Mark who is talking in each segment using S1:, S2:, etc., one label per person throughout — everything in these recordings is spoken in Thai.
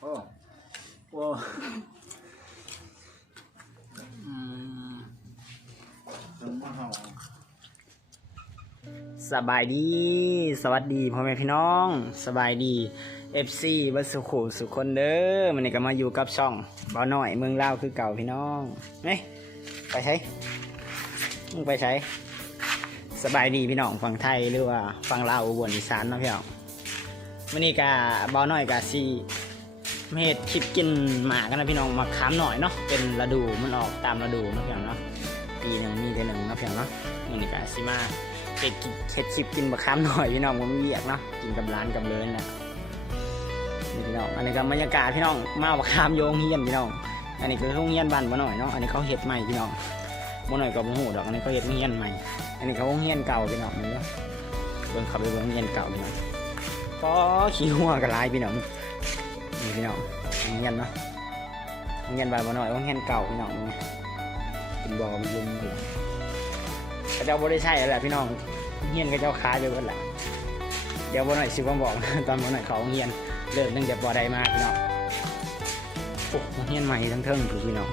S1: โอ้โอ้อืม
S2: ลงมาเห่า
S1: สบายดี สวัสดีพ่อแม่พี่น้อง สบายดี FC บัดสุขุสุขคนเด้อมันนี่ก็มาอยู่กับช่องเบาหน่อยเมืองเล่าคือเก่าพี่น้องเฮ้ยไปใช้ไปใช้สบายดีพี่น้องฝั่งไทยหรือว่าฝั่งลาวอุบลอีสานนะพี่น้อง มันนี่ก็เบาหน่อยก็สิมาเฮ็ดคลิปกินหมากันนะพี่น้องมาขามหน่อยเนาะเป็นฤดูมันออกตามฤดูนาะพี่น้องเนาะปีหนึ่งมีแต่หนึ่งนาะพี่น้องเนาะมันนี่ก็สิมาเฮ็ดกินเฮ็ดคลิปกินบะคามหน่อยพี่น้องผมเรียกเนาะกินกับร้านกับเลยนะนี่พี่น้องอันนี้ก็บรรยากาศพี่น้องมาบะคามโยงเฮียนพี่น้องอันนี้คือโรงเฮียนบ้านบ่หน่อยเนาะอันนี้เขาเฮ็ดใหม่พี่น้องบ่หน่อยก็บ่ฮู้ดอกอันนี้เขาเฮ็ดโรงเฮียนใหม่ อันนี้เขาโรงเฮียนเก่าพี่น้องนี่เนาะเบิ่งเข้าไปโรงเฮียนเก่าพี่น้อง ก็ขี้หัวกันหลายพี่น้องนี่พี่น้องโรงเฮียนเนาะโรงเฮียนบ้าบ่หน่อยโรงเฮียนเก่าพี่น้องนี่เป็นบ่อเป็นลุมอยู่เขาเจ้าบ่ได้ใช่แล้วแหละพี่น้องเฮียนเขาเจ้าขายไปหมดแหละเดี๋ยวบ่หน่อยสิบ่บอกตอนบ่หน่อยเขาเฮียนเลิกตั้งแต่บ่ได้มาพี่น้องโอ้เฮียนใหม่ทั้งเทิงคือพี่น้อง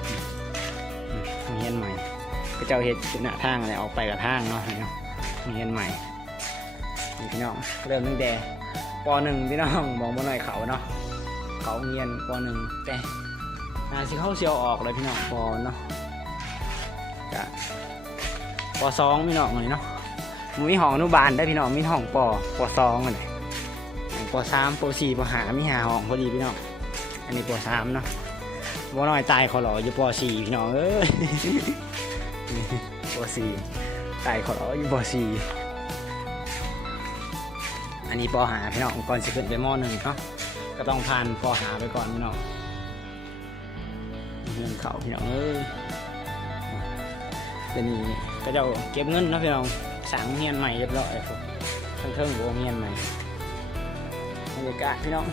S1: เฮียนใหม่เขาเจ้าเฮ็ดหน้าทางอะไรออกไปกับทางเนาะพี่น้องเฮียนใหม่ นี่พี่น้อง เริ่มตั้งแต่ปหนึ่งพี่น้องมองบ่หน่อยเขาเนาะเขาเฮียนปหนึ่งแต่นาสิเข้าเสียวออกเลยพี่น้องปเนาะก็ปสองพี่น้องเลยเนาะมีห้องอนุบาลได้พี่น้องมีห้องปอปสองเลยปสามปสี่ปหามีหาห้องพอดีพี่น้องอันนี้ปสามเนาะบ่น้อยตายขอหล่ออยู่ปสี่พี่น้องเอ้ยปสี่ตายขอหล่ออยู่ปสี่ นนี้ปห้าพี่น้องก่อนสิขึ้นไปมอหนึ่งเนาะก็ต้องผ่านปอหาไปก่อนพี่น้องเงินเขาพี่น้องเอ้ยเดี๋ยวนี้ก็จะเก็บเงินนะพี่น้องสั่งเฮียนใหม่เรียบร้อยครับทั้งเครื่องโบเฮียนใหม่บรรยากาศพี่น้อง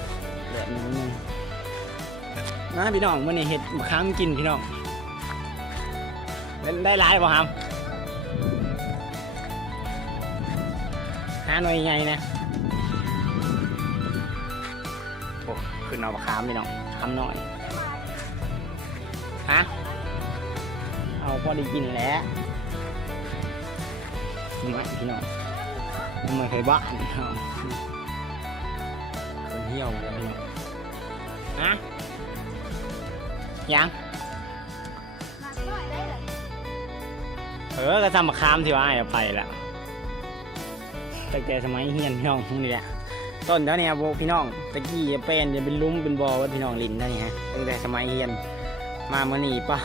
S1: เดือนิดนึงนะพี่น้องมื่อนี้เห็ดมะขามกินพี่น้องเล่นได้หลายป่ะครับหาหน่อยใหญ่นะ ขึ้นเอามะขามพี่น้องขามหน่อยฮะเอาพอได้กินแล้วไม่พี่น้องมันไม่เคยบ้านพี่น้องคนเหี่ยวเลยพี่น้องฮะยัง
S3: มาช่วยได้เหรอ
S1: เออก็ทำมาค้ามที่ว่าเอาไปละตั้งแต่สมัยเฮียนพี่น้องนี่แหละ ต้นเท่านี้โบพี่น้องตะกี้จะเป็นจะเป็นลุ้มเป็นบอว่าพี่น้องลินเท่านี้ฮะตั้งแต่สมัยเฮียนมาเมื่อนี้ป้า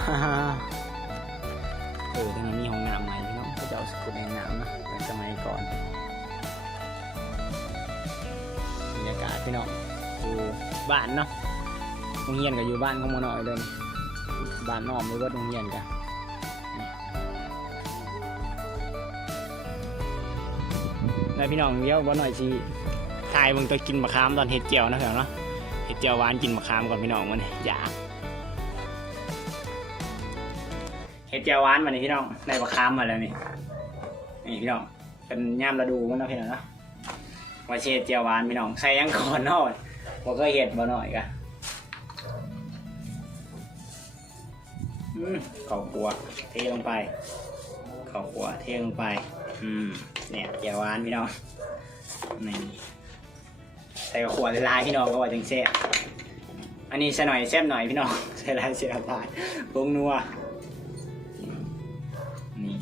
S1: เออตรงนี้มีห้องน้ำใหม่พี่น้องก็จะเอาสกุลในน้ำนะในสมัยก่อนบรรยากาศพี่น้องอยู่บ้านเนาะโรงเรียนก็อยู่บ้านของมอน้อยเลยบ้านน้อมหรือว่าโรงเรียนกันแล้วพี่น้องเดี๋ยวบ่หน่อยสิถ่ายเบิ่งตัวกินมะขามตอนเห็ดเจียวนะเพื่อนเนาะเห็ดเจียวหวานกินมะขามก่อนพี่น้องมันอยากเห็ดเจียวหวานมานี่พี่น้องได้ปลาคามมาแล้วนี่นี่พี่น้องเป็นย่ามฤดูมันนะพี่น้องเนาะมาเชดเจียวหวานพี่น้องใส่ยังก่อนเนาะผมก็เห็ดบ่หน่อยกะอืมข้าวคั่วเทลงไปข้าวคั่วเทลงไป อืมเนี่ยเจียวหวานพี่น้องนี่ ใส่ข้าวคั่วหลายพี่น้องก็ว่าจังเซ่บอันนี้ใส่หน่อยแซ่บหน่อยพี่น้องใส่ลายเสียหลายปรุงนัวนี่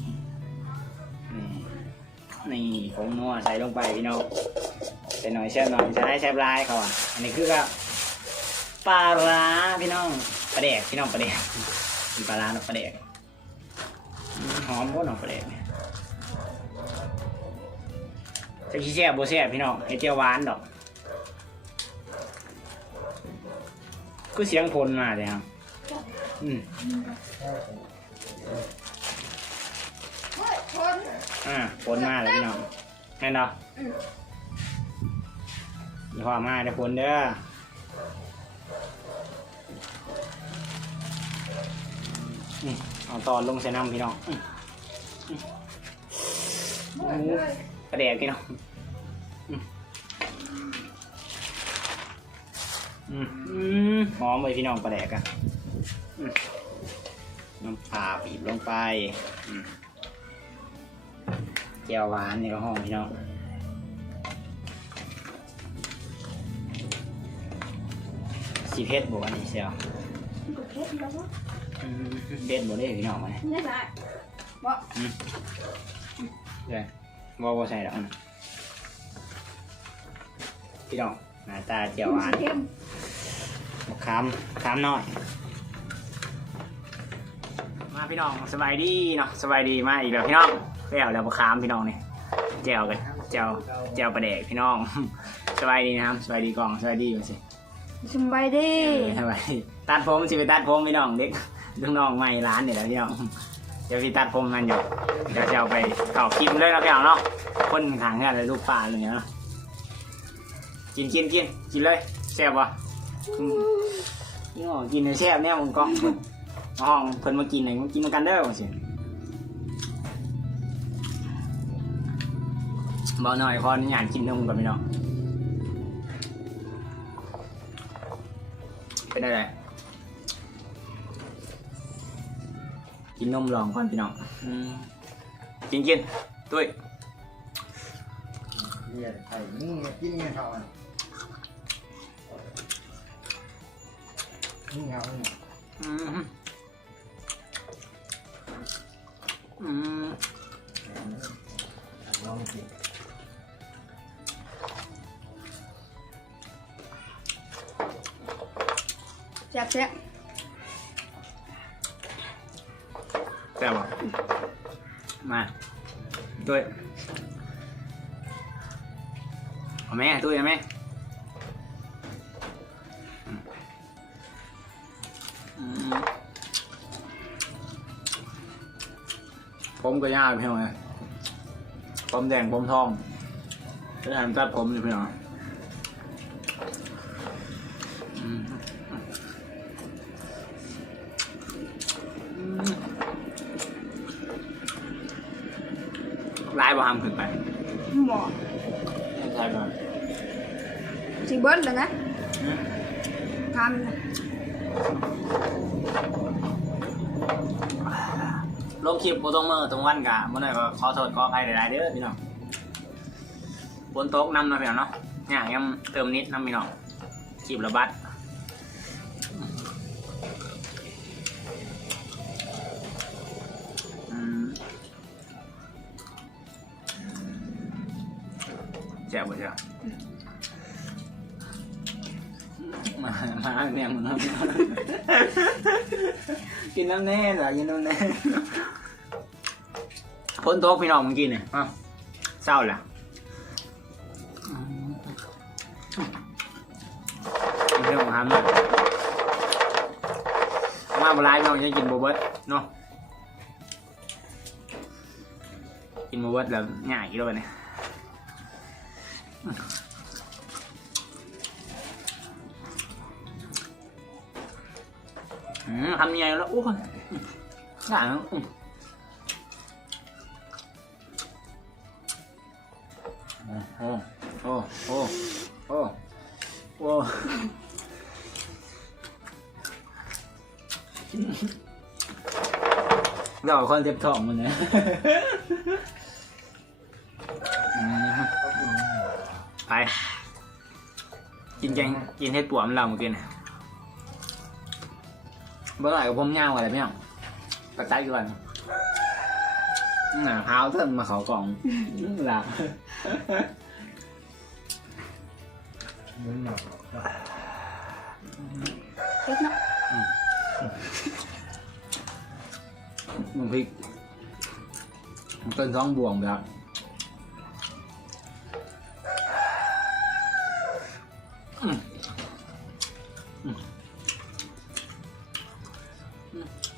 S1: นี่นี่ผงนัวใส่ลงไปพี่น้องใส่หน่อยแช่บหน่อยใส่ได้แช่บลายเขาอะอันนี้คือก็ปลาร้าพี่น้องปลาแดกพี่น้องปลาแดกมีปลาร้าเนาะปลาแดกหอมบ่เนาะปลาแดกเนี่ยจะขี้แซ่บบ่แซ่บพี่น้องให้เจียวหวานดอก คือเสียงพลมาเลยครับอืม
S3: เฮ้ยคน
S1: อ่าผลมาแล้วพี่น้องแน่นอนอย่าพอมาเดี๋ยวผลเด้อนี่เอาตอนลงใส่น้ำพี่น้องอื้อ
S3: เฮ้ยเลย
S1: กระเดกพี่น้อง หอมเลยพี่น้องปลาแดกอะอืมน้ำปลาบีบลงไปอืมแก้วหวานนี่ก็หอมพี่น้องสีเพชรบวกอันนี้เชียว
S3: เพชรแล้ววะ
S1: อืมเด็ดบวได้พี่น้องมาเนี่ย
S3: นี่ไงบ่
S1: เลยว่าว่าใช่หรอกอันพี่น้องหน้าตาเจียวหวาน
S3: เข้ม
S1: มะขามมะขามน้อย มาพี่น้องสบายดีเนาะสบายดีมากอีกแล้วพี่น้องแล้วแล้วมะขามพี่น้องนี่เจียวกันเจียวเจียวประเดกพี่น้อง สบายดีนะครับสบายดีกล่องสบายดีอยู่สิ
S3: สบายดี
S1: สบายดีตัดผมสิไปตัดผมพี่น้องเด็กลูกน้องใหม่ร้านเดี๋ยวพี่น้องเดี๋ยวพี่ตัดผมมันอยู่เดี๋ยวจะเอาไปเข้าคลิปเลยนะพี่น้องเนาะคนขางกันเลยลูกปลาอะไรเงี้ยเนาะกินกินกินกินเลยแซ่บปะอืม นี่หอกินเลยแซ่บเนี่มึงกล้องห้องเพิ่นมากินไหนมากินกันเด้อสิบอกหน่อยพอนี่อยากกินนมก่อนพี่น้องเป็นอะไรกินนมลองก่อนพี่น้องกินกินตุ้ย
S2: เรียไข่นี่ไงกินไงเขาอะ นี่เอาเนี่ย
S1: อืมอืม
S2: ลองกิน
S3: แซ่บแซ่บ
S1: แซ่บบ่มาตุ้ยเอาแม่ตุ้ยเอาแม่ ผมก็ยากพี่น้องไงผมแดงผมทองจะทำตัดผมอยู่พี่น้องอืมอืมลายบ่ห้ามขึ้นไป
S3: หมอ
S1: ใช่ป่ะ
S3: สิเบิ้ลแล้วนะทำนะ
S1: ลงคลิปโบตรงมือตรงวันกะมื่อไหน่ก็ขอโทษขออภัยหลายๆเด้อพี่น้องบนโต๊ะนำนาะพี่น้องเนาะเนี่ยยังเติมนิดน้ำพี่น้องคลิประบัดอืมแจ๋วบ่เจ้ามา มาเนี่ยมึงเนาะกินน้ำแน่เหรอกินน้ำแน่พ้นโต๊ะพี่น้องมึงกินเนี่ยอ้าวเศร้าแหละอืมเรื่องของทำนะมาบหลายพี่น้องจะกินโบเบิร์ตเนาะกินโบเบิร์ตแล้วง่ายอีกแล้วเนี่ย ทำยังไงแล้วโอ้ยง่ายนะอืมโอ้โอ้โอ้โอ้โอ้เราคนเจ็บท้องมันเนี่ยอืมไป กินแกงกินเห็ดปัวมันเราเมื่อกี้นี่ย เมื่อไหร่กับผมยาวอะไรพี่น้องกระจายก่อนหนาเท้าเทิงมาเขากล่องหลับ
S2: มึงหนัก
S3: เพชรเนาะ
S1: มันพริกมันเป็นท้องบวงแบบ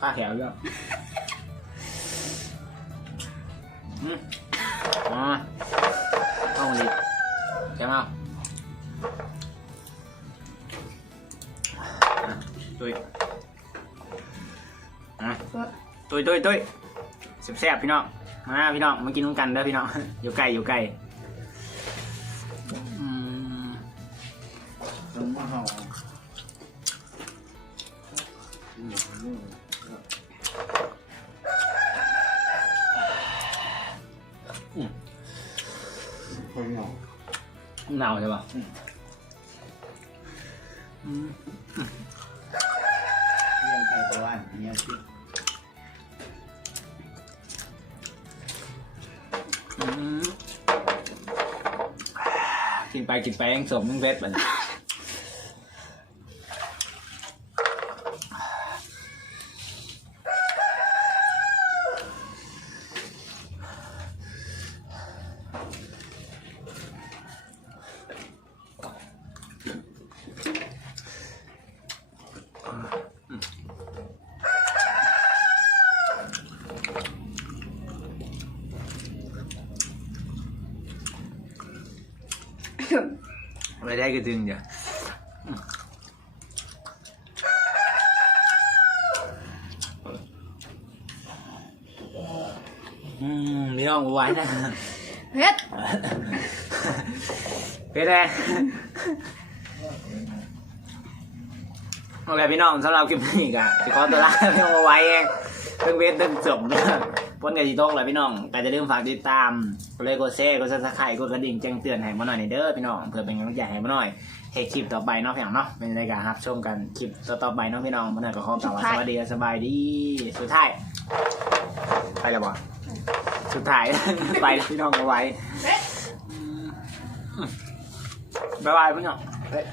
S1: ปลาแขวเยอะอืมอ๋อเอาดิแกมาอะตุยอะตุยตุยตุยแซ่บๆพี่น้อง มาพี่น้อง มากินน้ำกันเด้อพี่น้อง อยู่ไกลอยู่ไกลอืม
S2: คนเหงา
S1: หนาวใช่ป่ะอื
S2: เลี้ยงไก่ตัวอ่านเนี้ยสิ
S1: อืมกินไปกินไปยังสมมึงเวทไปเลย ไว้นะ
S3: เฮ็ด
S1: เพชรแน่โอเคพี่น้องสำหรับคลิปนี้ก็จะขอตัวลาพี่น้องเอาไว้เองเพิ่งเวทเพิ่งจบเนอะ พ้นกับจีโต้งเลยพี่น้องแต่จะลืมฝากติดตามกดไลค์กดแชร์กดซับสไครต์กดกระดิ่งแจ้งเตือนให้มาหน่อยในเด้อพี่น้องเพื่อเป็นกำลังใจให้มาหน่อยให้คลิปต่อไปเนาะพี่น้องเนาะเป็นรายการรับชมกันคลิปต่อๆไปเนาะพี่น้องมาหน่อยก็ขอกล่าวว่าสวัสดีสบายดีสุดท้ายไปแล้วบ่สุดท้าย ไปแล้วพี่น้องเอาไว้
S3: เฮ็ด
S1: บ๊ายบายพี่น้อง
S2: เฮ้ย